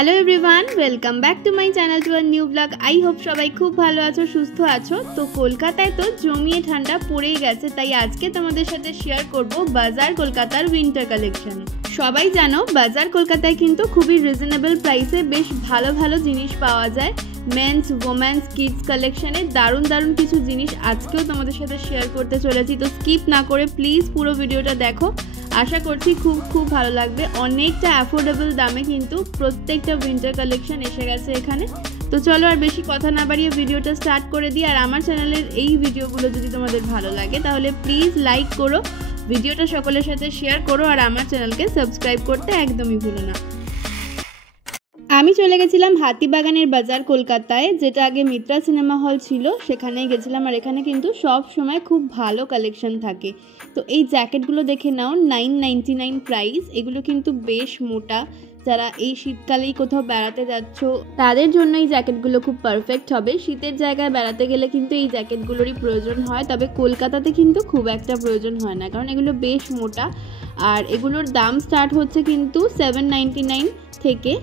Hello everyone, welcome back to my channel to a new blog. I hope সবাই খুব ভালো আছো, সুস্থ আছো। তো কলকাতায় তো জমিয়ে ঠান্ডা পড়েই গেছে, তাই আজকে তোমাদের সাথে শেয়ার করব বাজার কলকাতার উইন্টার কালেকশন। সবাই জানো বাজার কলকাতায় কিন্তু খুবই রিজনেবল প্রাইসে বেশ ভালো ভালো জিনিস পাওয়া যায়। মেন্স, ওমেন্স, কিডস কালেকশনে দারুণ দারুণ কিছু জিনিস আজকেও তোমাদের সাথে শেয়ার করতে চলেছি। তো স্কিপ না করে প্লিজ পুরো ভিডিওটা দেখো, আশা করছি খুব ভালো লাগবে। অনেকটা অ্যাফোর্ডেবল দামে কিন্তু প্রত্যেকটা উইন্টার কালেকশন এসে গেছে এখানে। তো চলো আর বেশি কথা না বাড়িয়ে ভিডিওটা স্টার্ট করে দিই। আর আমার চ্যানেলের এই ভিডিওগুলো যদি তোমাদের ভালো লাগে তাহলে প্লিজ লাইক করো, ভিডিওটা সকলের সাথে শেয়ার করো, আর আমার চ্যানেলকে সাবস্ক্রাইব করতে একদমই ভুলো না। আমি চলে গেছিলাম হাতিবাগানের বাজার কলকাতায়, যেটা আগে মিত্রা সিনেমা হল ছিল, সেখানেই গেছিলাম। আর এখানে কিন্তু সব সময় খুব ভালো কালেকশন থাকে। তো এই জ্যাকেটগুলো দেখে নাও, 999 প্রাইস। এগুলো কিন্তু বেশ মোটা, যারা এই শীতকালেই কোথাও বেড়াতে যাচ্ছ তাদের জন্য এই জ্যাকেটগুলো খুব পারফেক্ট হবে। শীতের জায়গায় বেড়াতে গেলে কিন্তু এই জ্যাকেটগুলোরই প্রয়োজন হয়, তবে কলকাতাতে কিন্তু খুব একটা প্রয়োজন হয় না, কারণ এগুলো বেশ মোটা। আর এগুলোর দাম স্টার্ট হচ্ছে কিন্তু 799 থেকে,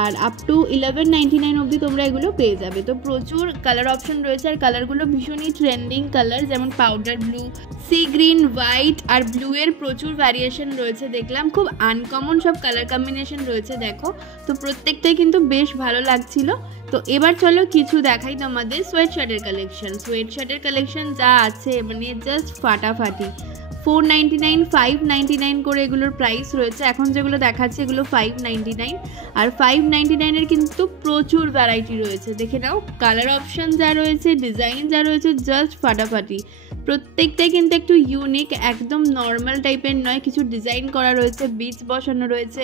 আর আপ টু 1199 অবধি তোমরা এগুলো পেয়ে যাবে। তো প্রচুর কালার অপশন রয়েছে, আর কালারগুলো ভীষণই ট্রেন্ডিং কালার, যেমন powder blue, sea green, white আর ব্লু এর প্রচুর ভ্যারিয়েশন রয়েছে। দেখলাম খুব আনকমন সব কালার কম্বিনেশন রয়েছে, দেখো। তো প্রত্যেকটাই কিন্তু বেশ ভালো লাগছিল। তো এবার চলো কিছু দেখাই তোমাদের সোয়েট শার্টের কালেকশন। সোয়েট শার্টের কালেকশন যা আছে মানে জাস্ট ফাটাফাটি। 499, 599 করে এগুলোর প্রাইস রয়েছে। এখন যেগুলো দেখাচ্ছে এগুলো 599, আর 599 কিন্তু প্রচুর ভ্যারাইটি রয়েছে। দেখে নাও কালার অপশন যা রয়েছে, ডিজাইন যা রয়েছে, জাস্ট ফাটাফাটি। প্রত্যেকটাই কিন্তু একটু ইউনিক, একদম নর্মাল টাইপের নয়, কিছু ডিজাইন করা রয়েছে, বিচ বসানো রয়েছে,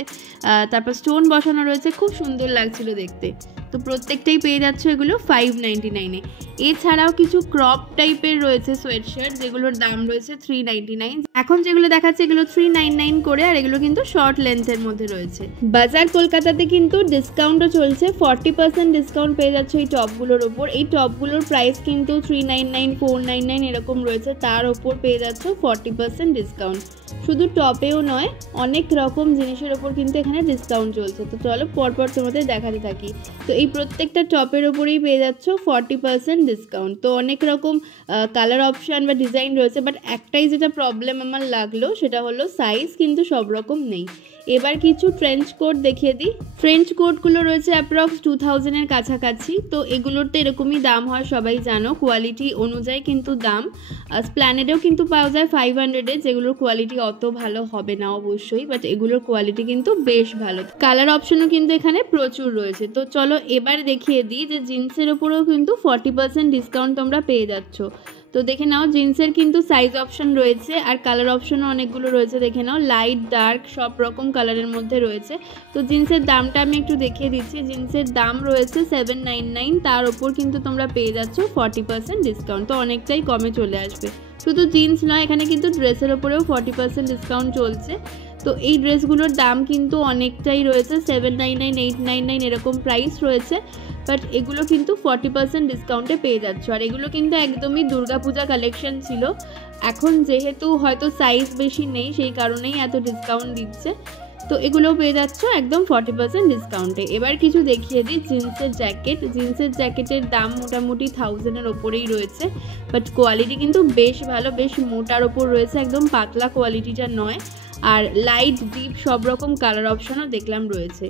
তারপর স্টোন বসানো রয়েছে, খুব সুন্দর লাগছিল দেখতে। তো প্রত্যেকটাই পেয়ে যাচ্ছে এগুলো 599-এ। এছাড়াও কিছু ক্রপ টাইপের রয়েছে সোয়েট শার্ট, যেগুলোর দাম রয়েছে 399। এখন যেগুলো দেখাচ্ছে এগুলো 399 করে, আর এগুলো কিন্তু শর্ট লেন্থের মধ্যে রয়েছে। বাজার কলকাতাতে কিন্তু ডিসকাউন্টও চলছে, 40% ডিসকাউন্ট পেয়ে যাচ্ছে এই টপগুলোর ওপর। এই টপগুলোর প্রাইস কিন্তু 399, 499 এরকম রয়েছে, তার ওপর পেয়ে যাচ্ছে 40% ডিসকাউন্ট। শুধু টপেও নয়, অনেক রকম জিনিসের ওপর কিন্তু এখানে ডিসকাউন্ট চলছে। তো চলো পরপর তোমাদের দেখাতে থাকি। তো এই প্রত্যেকটা টপের ওপরেই পেয়ে যাচ্ছ 40% ডিসকাউন্ট। তো অনেক রকম কালার অপশান বা ডিজাইন রয়েছে, বাট একটাই যেটা প্রবলেম আমার লাগলো সেটা হলো সাইজ কিন্তু সব রকম নেই। এবার কিছু ফ্রেঞ্চ কোট দেখিয়ে দিই। ফ্রেঞ্চ কোটগুলো রয়েছে অ্যাপ্রক্স 2000-এর কাছাকাছি। তো এগুলোর তো এরকমই দাম হয়, সবাই জানো, কোয়ালিটি অনুযায়ী কিন্তু দাম। স্প্ল্যানেডেও কিন্তু পাওয়া যায় 500-এ, যেগুলোর কোয়ালিটি অত ভালো হবে না অবশ্যই, বাট এগুলোর কোয়ালিটি কিন্তু বেশ ভালো। কালার অপশনও কিন্তু এখানে প্রচুর রয়েছে। তো চলো এবার দেখিয়ে দিই যে জিন্সের ওপরেও কিন্তু 40% ডিসকাউন্ট তোমরা পেয়ে যাচ্ছ। তো দেখে নাও জিন্সের কিন্তু সাইজ অপশন রয়েছে, আর কালার অপশনও অনেকগুলো রয়েছে। দেখে নাও লাইট, ডার্ক সব রকম কালারের মধ্যে রয়েছে। তো জিন্সের দামটা আমি একটু দেখিয়ে দিচ্ছি। জিন্সের দাম রয়েছে 799, তার ওপর কিন্তু তোমরা পেয়ে যাচ্ছ 40% ডিসকাউন্ট। তো অনেকটাই কমে চলে আসবে। শুধু জিন্স নয়, এখানে কিন্তু ড্রেসের ওপরেও 40% ডিসকাউন্ট চলছে। তো এই ড্রেসগুলোর দাম কিন্তু অনেকটাই রয়েছে, 799, 899 এরকম প্রাইস রয়েছে, বাট এগুলো কিন্তু 40% ডিসকাউন্টে পেয়ে যাচ্ছ। আর এগুলো কিন্তু একদমই দুর্গাপূজা কালেকশন ছিল। এখন যেহেতু হয়তো সাইজ বেশি নেই, সেই কারণেই এত ডিসকাউন্ট দিচ্ছে। তো এগুলোও পেয়ে যাচ্ছ একদম 40% ডিসকাউন্টে। এবার কিছু দেখিয়ে দিই জিন্সের জ্যাকেট। জিন্সের জ্যাকেটের দাম মোটামুটি 1000-এর ওপরেই রয়েছে, বাট কোয়ালিটি কিন্তু বেশ ভালো, বেশ মোটার ওপর রয়েছে, একদম পাতলা কোয়ালিটিটা নয়। আর লাইট, ডিপ সব রকম কালার অপশনও দেখলাম রয়েছে।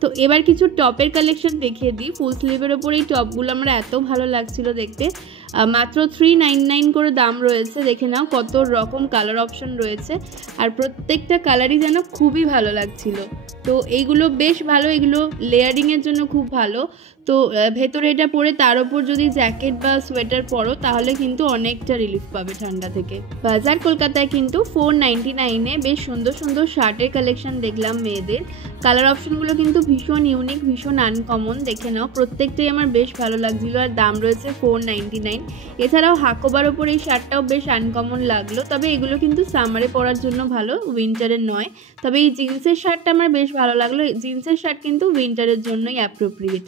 তো এবার কিছু টপের কালেকশন দেখিয়ে দিই। ফুল স্লিভের ওপর এই টপগুলো আমার এত ভালো লাগছিল দেখতে। মাত্র 399 করে দাম রয়েছে। দেখে নাও কত রকম কালার অপশন রয়েছে, আর প্রত্যেকটা কালারই যেন খুবই ভালো লাগছিল। তো এইগুলো বেশ ভালো, এগুলো লেয়ারিংয়ের জন্য খুব ভালো। তো ভেতরে এটা পরে তার ওপর যদি জ্যাকেট বা সোয়েটার পরো তাহলে কিন্তু অনেকটা রিলিফ পাবে ঠান্ডা থেকে। বাজার কলকাতায় কিন্তু 499-এ বেশ সুন্দর সুন্দর শার্টের কালেকশন দেখলাম মেয়েদের। কালার অপশনগুলো কিন্তু ভীষণ ইউনিক, ভীষণ আনকমন। দেখে নাও প্রত্যেকটাই আমার বেশ ভালো লাগছিল, আর দাম রয়েছে 499। এছাড়াও হাকোবার ওপর এই শার্টটাও বেশ আনকমন লাগলো, তবে এগুলো কিন্তু সামারে পরার জন্য ভালো, উইন্টারের নয়। তবে এই জিন্সের শার্টটা আমার বেশ ভালো লাগলো। জিন্সের শার্ট কিন্তু উইন্টারের জন্যই অ্যাপ্রোপ্রিয়েট।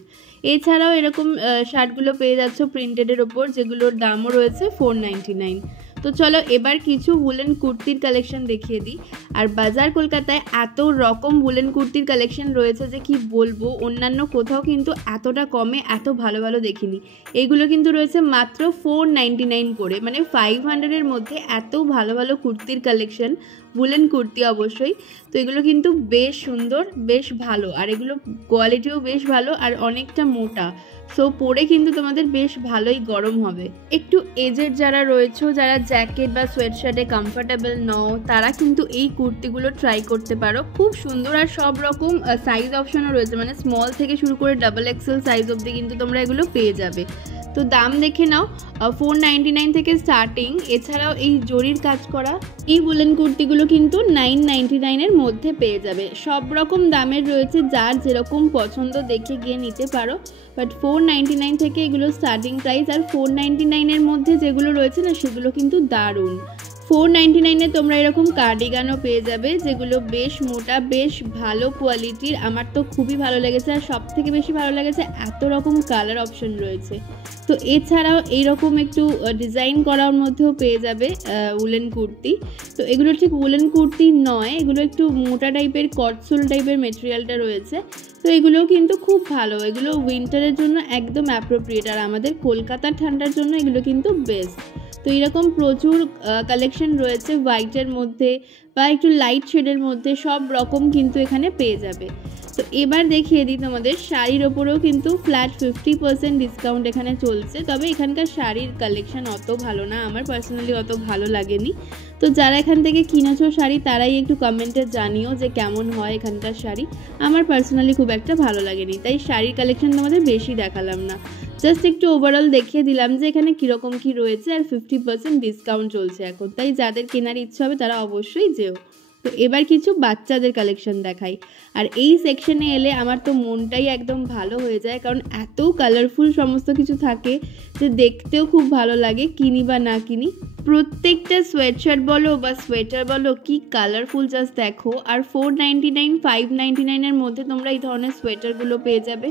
এছাড়াও এরকম শার্টগুলো পেয়ে যাচ্ছ প্রিন্টেডের ওপর, যেগুলোর দামও রয়েছে 499। তো চলো এবার কিছু উলেন কুর্তির কালেকশন দেখিয়ে দিই। আর বাজার কলকাতায় এত রকম উলেন কুর্তির কালেকশন রয়েছে যে কি বলবো, অন্যান্য কোথাও কিন্তু এতটা কমে এত ভালো ভালো দেখিনি। এইগুলো কিন্তু রয়েছে মাত্র 499 করে, মানে 500-এর মধ্যে এত ভালো ভালো কুর্তির কালেকশন, উলেন কুর্তি অবশ্যই। তো এগুলো কিন্তু বেশ সুন্দর, বেশ ভালো, আর এগুলো কোয়ালিটিও বেশ ভালো আর অনেকটা মোটা। সো পরে কিন্তু তোমাদের বেশ ভালোই গরম হবে। একটু এজেড যারা রয়েছে, যারা জ্যাকেট বা সোয়েট শার্টে কমফোর্টেবল নও, তারা কিন্তু এই কুর্তিগুলো ট্রাই করতে পারো। খুব সুন্দর আর সব রকম সাইজ অপশনও রয়েছে, মানে স্মল থেকে শুরু করে XXL সাইজ অবধি কিন্তু তোমরা এগুলো পেয়ে যাবে। তো দাম দেখে নাও, 499 থেকে স্টার্টিং। এছাড়াও এই জরির কাজ করা এই উলেন কুর্তিগুলো কিন্তু 999-এর মধ্যে পেয়ে যাবে। সব রকম দামের রয়েছে, যার যেরকম পছন্দ দেখে গিয়ে নিতে পারো। বাট 499 থেকে এগুলো স্টার্টিং প্রাইস। আর 499-এর মধ্যে যেগুলো রয়েছে না, সেগুলো কিন্তু দারুণ। 499-এ তোমরা এরকম কার্ডিগানও পেয়ে যাবে, যেগুলো বেশ মোটা, বেশ ভালো কোয়ালিটির। আমার তো খুবই ভালো লেগেছে, আর সব থেকে বেশি ভালো লেগেছে এত রকম কালার অপশন রয়েছে। তো এছাড়াও এইরকম একটু ডিজাইন করার মধ্যেও পেয়ে যাবে উলেন কুর্তি। তো এগুলো ঠিক উলেন কুর্তি নয়, এগুলো একটু মোটা টাইপের কটসোল টাইপের মেটেরিয়ালটা রয়েছে। তো এগুলোও কিন্তু খুব ভালো, এগুলো উইন্টারের জন্য একদম অ্যাপ্রোপ্রিয়েট, আর আমাদের কলকাতার ঠান্ডার জন্য এগুলো কিন্তু বেস্ট। তো এরকম প্রচুর কালেকশন রয়েছে হোয়াইটের মধ্যে বা একটু লাইট শেডের মধ্যে, সব রকম কিন্তু এখানে পেয়ে যাবে। তো এবার দেখিয়ে দিই তোমাদের শাড়ির ওপরেও কিন্তু ফ্ল্যাট 50% ডিসকাউন্ট এখানে চলছে। তবে এখানকার শাড়ির কালেকশন অত ভালো না, আমার পার্সোনালি অত ভালো লাগেনি। তো যারা এখান থেকে কিনেছো শাড়ি, তারাই একটু কমেন্টে জানিও যে কেমন হয় এখানকার শাড়ি। আমার পার্সোনালি খুব একটা ভালো লাগেনি, তাই শাড়ির কালেকশন তোমাদের বেশি দেখালাম না, জাস্ট একটু ওভারঅল দেখিয়ে দিলাম যে এখানে কীরকম কী রয়েছে। আর 50% ডিসকাউন্ট চলছে এখন, তাই যাদের কেনার ইচ্ছা হবে তারা অবশ্যই যেও। তো এবার কিছু বাচ্চাদের কালেকশন দেখাই। আর এই সেকশনে এলে আমার তো মনটাই একদম ভালো হয়ে যায়, কারণ এত কালারফুল সমস্ত কিছু থাকে যে দেখতেও খুব ভালো লাগে, কিনি বা না কিনি। প্রত্যেকটা সোয়েটশার্ট বলো বা সোয়েটার বলো, কি কালারফুল জাস্ট দেখো। আর 499, 599-এর মধ্যে তোমরা এই ধরনের সোয়েটারগুলো পেয়ে যাবে।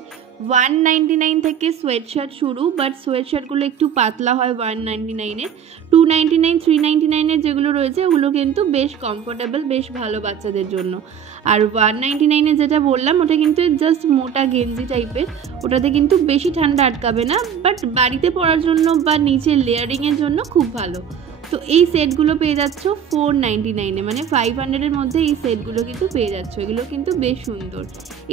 199 থেকে সোয়েটশার্ট শুরু, বাট সোয়েটশার্টগুলো একটু পাতলা হয় 199-এর। 299, 399-এর যেগুলো রয়েছে ওগুলো কিন্তু বেশ কমফোর্টেবল, বেশ ভালো বাচ্চাদের জন্য। আর 199-এ যেটা বললাম ওটা কিন্তু জাস্ট মোটা গেঞ্জি টাইপের, ওটাতে কিন্তু বেশি ঠান্ডা আটকাবে না, বাট বাড়িতে পরার জন্য বা নিচে লেয়ারিংয়ের জন্য খুব ভালো। তো এই সেটগুলো পেয়ে যাচ্ছ 499-এ, মানে 500-এর মধ্যে এই সেটগুলো কিন্তু পেয়ে যাচ্ছ। এগুলো কিন্তু বেশ সুন্দর।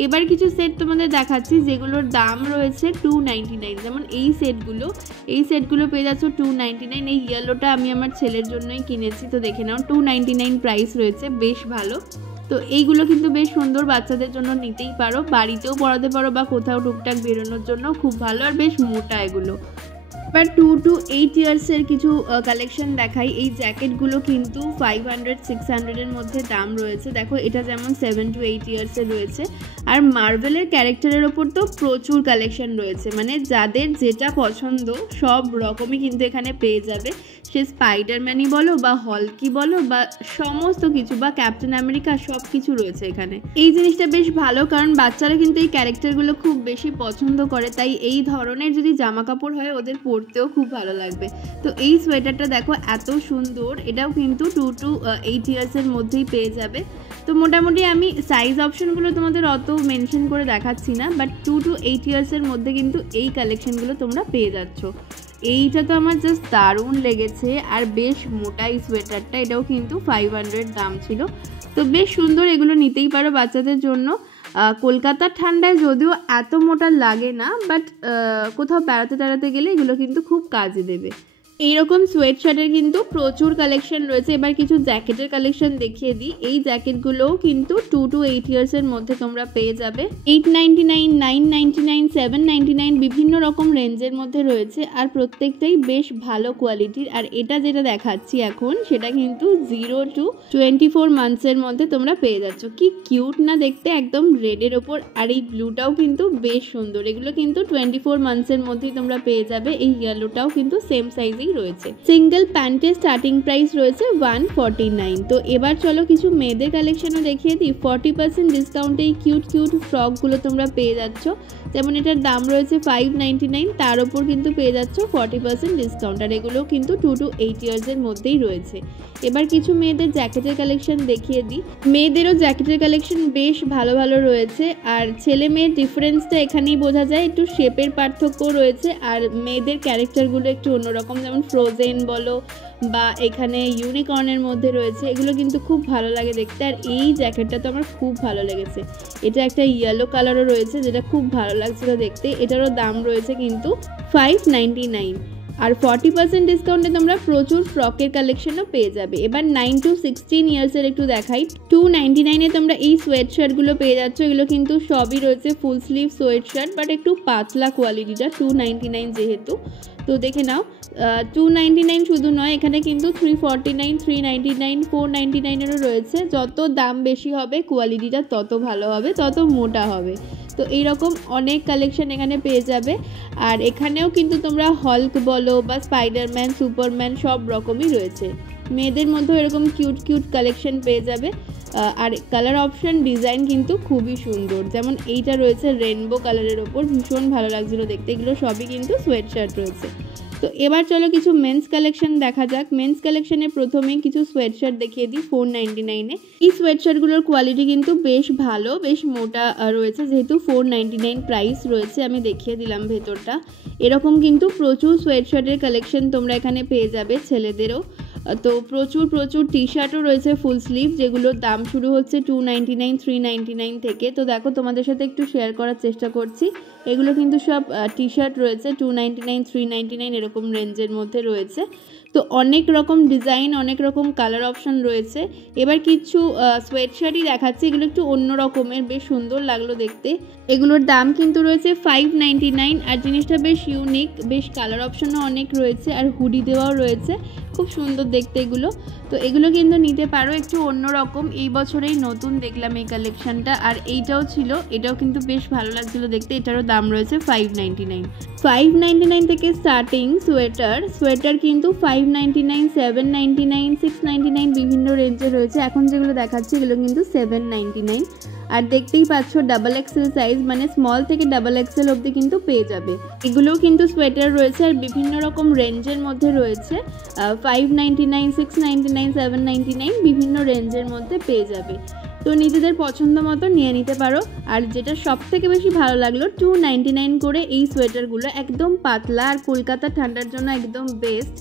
এবার কিছু সেট তোমাদের দেখাচ্ছি যেগুলোর দাম রয়েছে 299, যেমন এই সেটগুলো পেয়ে যাচ্ছ 299। এই ইয়েলোটা আমি আমার ছেলের জন্যই কিনেছি, তো দেখে নাও 299 প্রাইস রয়েছে, বেশ ভালো। তো এইগুলো কিন্তু বেশ সুন্দর, বাচ্চাদের জন্য নিতেই পারো, বাড়িতেও পরাতে পারো বা কোথাও টুকটাক বেরোনোর জন্য খুব ভালো, আর বেশ মোটা এগুলো। এবার 2 to 8 ইয়ার্সের কিছু কালেকশন দেখাই। এই জ্যাকেটগুলো কিন্তু 500-600-এর মধ্যে দাম রয়েছে। দেখো এটা যেমন 7 to 8 ইয়ার্সের রয়েছে। আর মার্ভেলের ক্যারেক্টারের ওপর তো প্রচুর কালেকশন রয়েছে, মানে যাদের যেটা পছন্দ সব রকমই কিন্তু এখানে পেয়ে যাবে। সে স্পাইডারম্যানই বলো বা হল্কি বলো বা সমস্ত কিছু, বা ক্যাপ্টেন আমেরিকা, সব কিছু রয়েছে এখানে। এই জিনিসটা বেশ ভালো, কারণ বাচ্চারা কিন্তু এই ক্যারেক্টারগুলো খুব বেশি পছন্দ করে, তাই এই ধরনের যদি জামা কাপড় হয় ওদের পরতেও খুব ভালো লাগবে। তো এই সোয়েটারটা দেখো এত সুন্দর, এটাও কিন্তু 2 to 8 ইয়ার্সের মধ্যেই পেয়ে যাবে। তো মোটামুটি আমি সাইজ অপশনগুলো তোমাদের অত মেনশন করে দেখাচ্ছি না, বাট 2 to 8 ইয়ার্সের মধ্যে কিন্তু এই কালেকশনগুলো তোমরা পেয়ে যাচ্ছ। এইটা তো আমার জাস্ট দারুণ লেগেছে, আর বেশ মোটা এই সোয়েটারটা, এটাও কিন্তু 500 দাম ছিল। তো বেশ সুন্দর, এগুলো নিতেই পারো বাচ্চাদের জন্য। কলকাতার ঠান্ডায় যদিও এত মোটা লাগে না, বাট কোথাও বেড়াতে গেলে এগুলো কিন্তু খুব কাজে দেবে। এইরকম সোয়েট শার্টের কিন্তু প্রচুর কালেকশন রয়েছে। এবার কিছু জ্যাকেটের কালেকশন দেখিয়ে দিই। এই জ্যাকেটগুলোও কিন্তু 2 to 8 ইয়ার্সের মধ্যে তোমরা পেয়ে যাবে। 899, 999, 799 বিভিন্ন রকম রেঞ্জের মধ্যে রয়েছে, আর প্রত্যেকটাই বেশ ভালো কোয়ালিটির। আর এটা যেটা দেখাচ্ছি এখন, সেটা কিন্তু 0 to 24 মান্থসের মধ্যে তোমরা পেয়ে যাচ্ছ। কি কিউট না দেখতে, একদম রেডের ওপর। আর এই ব্লুটাও কিন্তু বেশ সুন্দর, এগুলো কিন্তু 24 মান্থসের মধ্যেই তোমরা পেয়ে যাবে। এই ইয়েলোটাও কিন্তু সেম সাইজেই রয়েছে। সিঙ্গেল প্যান্টের স্টার্টিং প্রাইস রয়েছে 149। তো এবার চলো কিছু মেয়েদের কালেকশনও দেখিয়ে দিই। 40% ডিসকাউন্টে এই কিউট ফ্রকগুলো তোমরা পেয়ে যাচ্ছ। যেমন এটার দাম রয়েছে 599, তার ওপর কিন্তু পেয়ে যাচ্ছ 40% ডিসকাউন্ট। আর এগুলো কিন্তু 2 to 8 ইয়ার্সের মধ্যেই রয়েছে। এবার কিছু মেয়েদের জ্যাকেটের কালেকশন দেখিয়ে দিই। মেয়েদেরও জ্যাকেটের কালেকশন বেশ ভালো ভালো রয়েছে। আর ছেলে মেয়ের ডিফারেন্সটা এখানেই বোঝা যায়, একটু শেপের পার্থক্য রয়েছে। আর মেয়েদের ক্যারেক্টারগুলো একটু অন্যরকম, যেমন ফ্রোজেন বলো বা এখানে ইউনিকর্নের মধ্যে রয়েছে, এগুলো কিন্তু খুব ভালো লাগে দেখতে। আর এই জ্যাকেটটা তো আমার খুব ভালো লেগেছে। এটা একটা ইয়েলো কালারও রয়েছে, যেটা খুব ভালো লাগছিল দেখতে। এটারও দাম রয়েছে কিন্তু 599। আর 40% ডিসকাউন্টে তোমরা প্রচুর ফ্রকের কালেকশনও পেয়ে যাবে। এবার 9 to 16 ইয়ার্সের একটু দেখাই। 299-এ তোমরা এই সোয়েট শার্টগুলো পেয়ে যাচ্ছ। এগুলো কিন্তু সবই রয়েছে full sleeve sweat shirt, but একটু পাতলা কোয়ালিটিটা, 299 যেহেতু। তো দেখে নাও, 299 শুধু নয়, এখানে কিন্তু 349, 399, 499-এরও রয়েছে। যত দাম বেশি হবে কোয়ালিটিটা তত ভালো হবে, তত মোটা হবে। তো এইরকম অনেক কালেকশন এখানে পেয়ে যাবে। আর এখানেও কিন্তু তোমরা হল্ক বলো বা স্পাইডারম্যান, সুপারম্যান সব রকমই রয়েছে। মেয়েদের মধ্যেও এরকম কিউট কিউট কালেকশন পেয়ে যাবে। আর কালার অপশান ডিজাইন কিন্তু খুবই সুন্দর, যেমন এইটা রয়েছে রেনবো কালারের ওপর, ভীষণ ভালো লাগছিলো দেখতে। এগুলো সবই কিন্তু সোয়েট শার্ট রয়েছে। তো এবার চলো কিছু মেন্স কালেকশন দেখা যাক। মেন্স কালেকশনে প্রথমেই কিছু সোয়েট শার্ট দেখিয়ে দিই 499-এ। এই সোয়েট শার্টগুলোর কোয়ালিটি কিন্তু বেশ ভালো, বেশ মোটা রয়েছে, যেহেতু 499 প্রাইস রয়েছে। আমি দেখিয়ে দিলাম ভেতরটা। এরকম কিন্তু প্রচুর সোয়েট শার্টের কালেকশন তোমরা এখানে পেয়ে যাবে, ছেলেদেরও। তো প্রচুর প্রচুর টি শার্টও রয়েছে ফুল স্লিভ, যেগুলোর দাম শুরু হচ্ছে 299, 399 থেকে। তো দেখো, তোমাদের সাথে একটু শেয়ার করার চেষ্টা করছি। এগুলো কিন্তু সব টি শার্ট রয়েছে 299, 399 এরকম রেঞ্জের মধ্যে রয়েছে। তো অনেক রকম ডিজাইন, অনেক রকম কালার অপশন রয়েছে। এবার কিছু সোয়েট শার্টই দেখাচ্ছি, এগুলো একটু অন্য রকমের, বেশ সুন্দর লাগলো দেখতে। এগুলোর দাম কিন্তু রয়েছে 599। আর জিনিসটা বেশ ইউনিক, বেশ কালার অপশনও অনেক রয়েছে, আর হুডি দেওয়াও রয়েছে, খুব সুন্দর দেখতে এগুলো। তো এগুলো কিন্তু নিতে পারো, একটু অন্যরকম, এই বছরেই নতুন দেখলাম এই কালেকশনটা। আর এইটাও ছিল, এটাও কিন্তু বেশ ভালো লাগছিল দেখতে। এটারও দাম রয়েছে 599। 599 থেকে স্টার্টিং সোয়েটার কিন্তু 599, 799, 699 বিভিন্ন রেঞ্জে রয়েছে। এখন যেগুলো দেখাচ্ছি এগুলো কিন্তু 799। আর দেখতেই পাচ্ছ ডাবল এক্সেল সাইজ, মানে স্মল থেকে ডাবল এক্সেল অবধি কিন্তু পেয়ে যাবে। এগুলোও কিন্তু সোয়েটার রয়েছে, আর বিভিন্ন রকম রেঞ্জের মধ্যে রয়েছে। 599, 699, 799 বিভিন্ন রেঞ্জের মধ্যে পেয়ে যাবে। তো নিজেদের পছন্দ মতো নিয়ে নিতে পারো। আর যেটা সব থেকে বেশি ভালো লাগলো, 299 করে এই সোয়েটারগুলো, একদম পাতলা, আর কলকাতা ঠান্ডার জন্য একদম বেস্ট।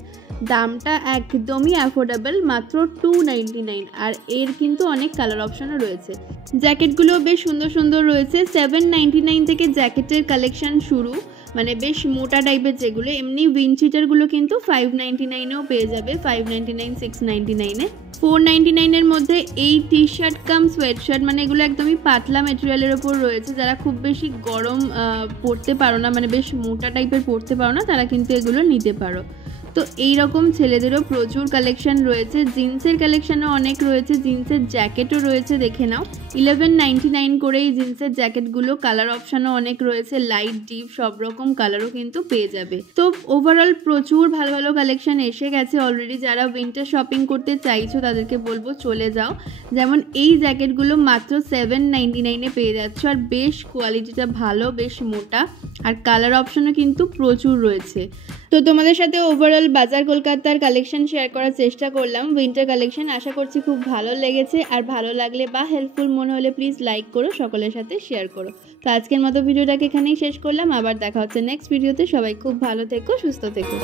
দামটা একদমই অ্যাফোর্ডেবল, মাত্র 299। আর এর কিন্তু অনেক কালার অপশনও রয়েছে। জ্যাকেটগুলো বেশ সুন্দর সুন্দর রয়েছে। 799 থেকে জ্যাকেটের কালেকশন শুরু, মানে বেশ মোটা টাইপের যেগুলো। এমনি উইন্ডচিটারগুলো কিন্তু 599-এও পেয়ে যাবে, 599, 699-এ। 499-এর মধ্যে এই টি শার্ট কাম সোয়েট শার্ট, মানে এগুলো একদমই পাতলা মেটেরিয়ালের ওপর রয়েছে। যারা খুব বেশি গরম পরতে পারো না, মানে বেশ মোটা টাইপের পরতে পারো না, তারা কিন্তু এগুলো নিতে পারো। তো এই রকম ছেলেদেরও প্রচুর কালেকশন রয়েছে। জিন্সের কালেকশনও অনেক রয়েছে, জিন্সের জ্যাকেটও রয়েছে, দেখে নাও। 1199 করে এই জিন্সের জ্যাকেটগুলো, কালার অপশানও অনেক রয়েছে, লাইট ডিপ সব রকম কালারও কিন্তু পেয়ে যাবে। তো ওভারঅল প্রচুর ভালো ভালো কালেকশন এসে গেছে অলরেডি। যারা উইন্টার শপিং করতে চাইছো তাদেরকে বলবো চলে যাও। যেমন এই জ্যাকেটগুলো মাত্র 799-এ পেয়ে যাচ্ছ, আর বেশ কোয়ালিটিটা ভালো, বেশ মোটা, আর কালার অপশানও কিন্তু প্রচুর রয়েছে। তো তোমাদের সাথে ওভারঅল বাজার কলকাতার কালেকশন শেয়ার করার চেষ্টা করলাম, উইন্টার কালেকশন। আশা করছি খুব ভালো লেগেছে। আর ভালো লাগলে বা হেল্পফুল মনে হলে প্লিজ লাইক করো, সকলের সাথে শেয়ার করো। তো আজকের মতো ভিডিওটাকে এখানেই শেষ করলাম। আবার দেখা হচ্ছে নেক্সট ভিডিওতে। সবাই খুব ভালো থেকো, সুস্থ থেকো।